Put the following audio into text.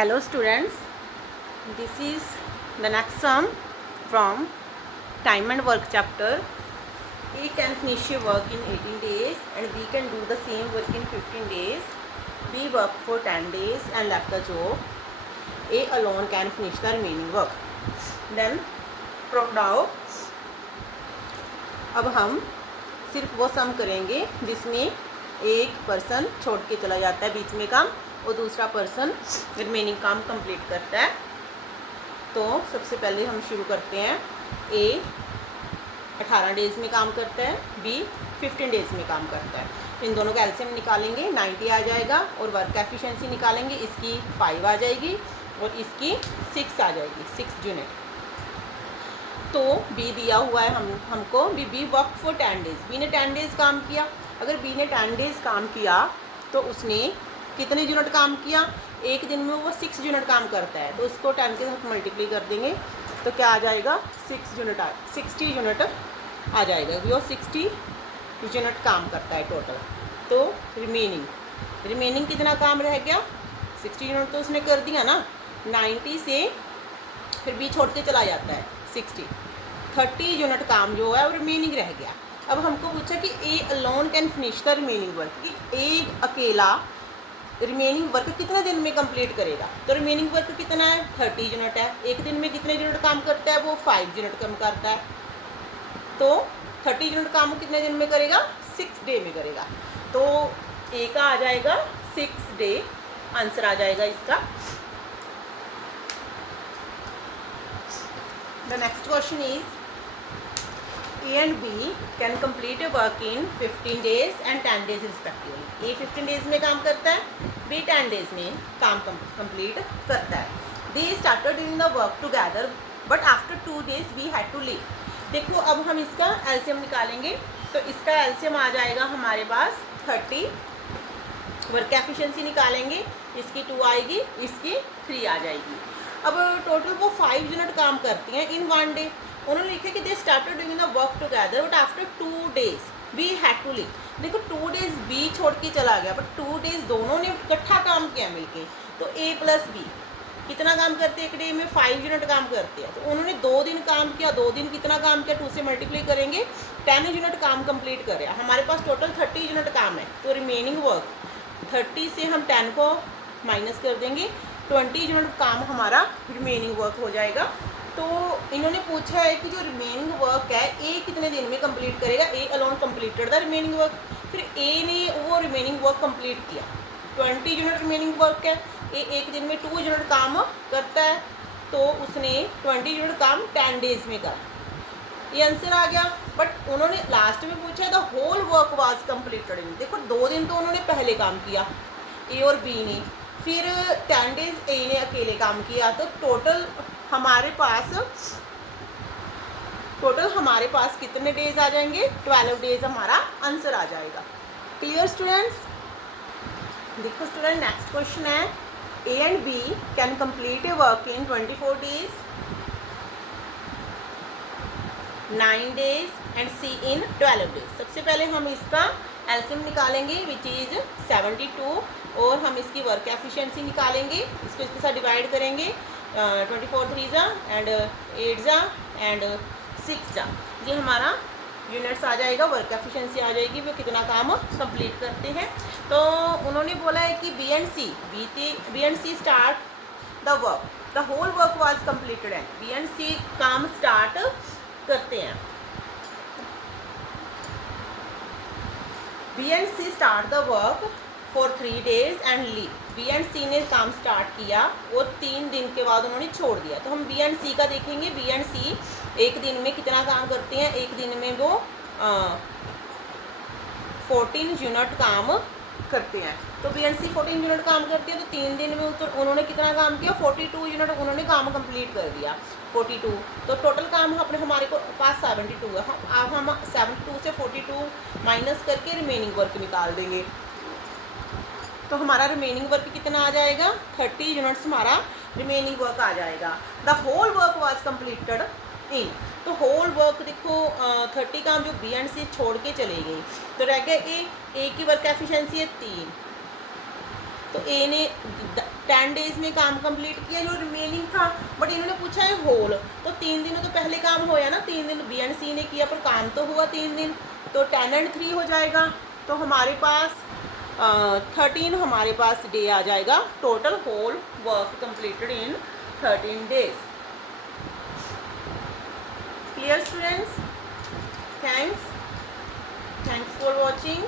Hello students, this is the next sum from time and work chapter. A can finish a work in 18 days and B can do the same work in 15 days. B worked for 10 days and left the job. A alone can finish the remaining work. Then prove now. अब हम सिर्फ वो सम करेंगे जिसमें एक person छोड़ के चला जाता है बीच में काम और दूसरा पर्सन रिमेनिंग काम कंप्लीट करता है। तो सबसे पहले हम शुरू करते हैं। ए 18 डेज़ में काम करता है, बी 15 डेज़ में काम करता है। तो इन दोनों का एलसीएम निकालेंगे, 90 आ जाएगा और वर्क एफिशिएंसी निकालेंगे, इसकी 5 आ जाएगी और इसकी 6 आ जाएगी, 6 यूनिट। तो बी दिया हुआ है हमको B work for 10 days. B ने 10 डेज़ काम किया। अगर बी ने 10 डेज़ काम किया तो उसने कितने यूनिट काम किया? एक दिन में वो 6 यूनिट काम करता है, तो उसको 10 के साथ मल्टीप्लाई कर देंगे तो क्या आ जाएगा? 60 यूनिट आ जाएगा। वो 60 यूनिट काम करता है टोटल। तो रिमेनिंग कितना काम रह गया? 60 यूनिट तो उसने कर दिया ना। 90 से फिर बी छोड़ के चला जाता है 30 यूनिट काम जो है वो रिमेनिंग रह गया। अब हमको पूछा कि A alone can finish the remaining work, कि एक अकेला रिमेनिंग वर्क कितने दिन में कंप्लीट करेगा। तो रिमेनिंग वर्क कितना है? 30 यूनिट है। एक दिन में कितने यूनिट काम करता है? वो 5 यूनिट काम करता है। तो 30 यूनिट काम कितने दिन में करेगा? 6 डे में करेगा। तो ए का आ जाएगा 6 डे, आंसर आ जाएगा इसका। The next question is A and B can complete a work in 15 days and 10 days respectively. A 15 days में काम करता है, B 10 days में काम complete करता है. They started doing the work together, but after 2 days we had to leave. देखो अब हम इसका एलसीएम निकालेंगे, तो इसका एलसीएम आ जाएगा हमारे पास 30। वर्क एफिशिएंसी निकालेंगे, इसकी 2 आएगी, इसकी 3 आ जाएगी। अब टोटल वो 5 यूनिट काम करती हैं इन 1 डे। उन्होंने लिखा कि they started doing the work together but after 2 days we had to leave. देखो 2 डेज बी छोड़ के चला गया, बट 2 डेज दोनों ने इकट्ठा काम किया मिलके। तो ए प्लस बी कितना काम करते हैं? एक डे में 5 यूनिट काम करते हैं। तो उन्होंने 2 दिन काम किया। 2 दिन कितना काम किया? 2 से मल्टीप्लाई करेंगे, 10 यूनिट काम कंप्लीट करे। हमारे पास टोटल 30 यूनिट काम है। तो रिमेनिंग वर्क 30 से हम 10 को माइनस कर देंगे, 20 यूनिट काम हमारा रिमेनिंग वर्क हो जाएगा। तो इन्होंने पूछा है कि जो रिमेनिंग वर्क है ए कितने दिन में कंप्लीट करेगा। A alone completed the remaining work. फिर ए ने वो रिमेनिंग वर्क कंप्लीट किया, 20 यूनिट रिमेनिंग वर्क है। ए एक दिन में 2 यूनिट काम करता है, तो उसने 20 यूनिट काम 10 डेज में करा। ये आंसर आ गया। बट उन्होंने लास्ट में पूछा the whole work was completed in. देखो 2 दिन तो उन्होंने पहले काम किया ए और बी ने, फिर 10 डेज ए ने अकेले काम किया। तो टोटल हमारे पास कितने डेज आ जाएंगे? 12 डेज हमारा आंसर आ जाएगा। Clear students? देखो स्टूडेंट, नेक्स्ट क्वेश्चन है A and B can complete a work in 24 days, 9 days and C in 12 days. सबसे पहले हम इसका एलसीएम निकालेंगे विच इज़ 72 और हम इसकी वर्क एफिशिएंसी निकालेंगे। इसको इसके साथ डिवाइड करेंगे, 24 3 जा एंड 8 जा एंड 6 जा। ये हमारा यूनिट्स आ जाएगा, वर्क एफिशिएंसी आ जाएगी, वो कितना काम कंप्लीट करते हैं। तो उन्होंने बोला है कि B and C start the work, the whole work was completed है। बी एंड सी काम स्टार्ट करते हैं। B and C start the work for 3 days and leave. B and C ने काम स्टार्ट किया और 3 दिन के बाद उन्होंने छोड़ दिया। तो हम बी एंड सी का देखेंगे। बी एंड सी एक दिन में कितना काम करते हैं? एक दिन में वो 14 यूनिट काम करते हैं। तो बी एंड सी 14 यूनिट काम करती है। तो 3 दिन में उन्होंने कितना काम किया? 42 यूनिट उन्होंने काम कंप्लीट कर दिया। 42 तो टोटल काम हमारे को पास 72 है। अब हम 72 से 42 माइनस करके रिमेनिंग वर्क निकाल देंगे। तो हमारा रिमेनिंग वर्क कितना आ जाएगा? 30 यूनिट्स हमारा रिमेनिंग वर्क आ जाएगा। The whole work was completed in. तो होल वर्क देखो 30 काम जो बी एंड सी छोड़ के चले गए, तो रह गया ए की वर्क एफिशिएंसी है 3, तो ए ने 10 डेज में काम कंप्लीट किया जो रिमेनिंग था, बट इन्होंने पूछा है होल, तो 3 दिन तो पहले काम होया ना, 3 दिन बी एंड सी ने किया पर काम तो हुआ 3 दिन, तो 10 and 3 हो जाएगा। तो हमारे पास 13 हमारे पास डे आ जाएगा, total whole work completed in 13 days. Clear students? Thanks for watching.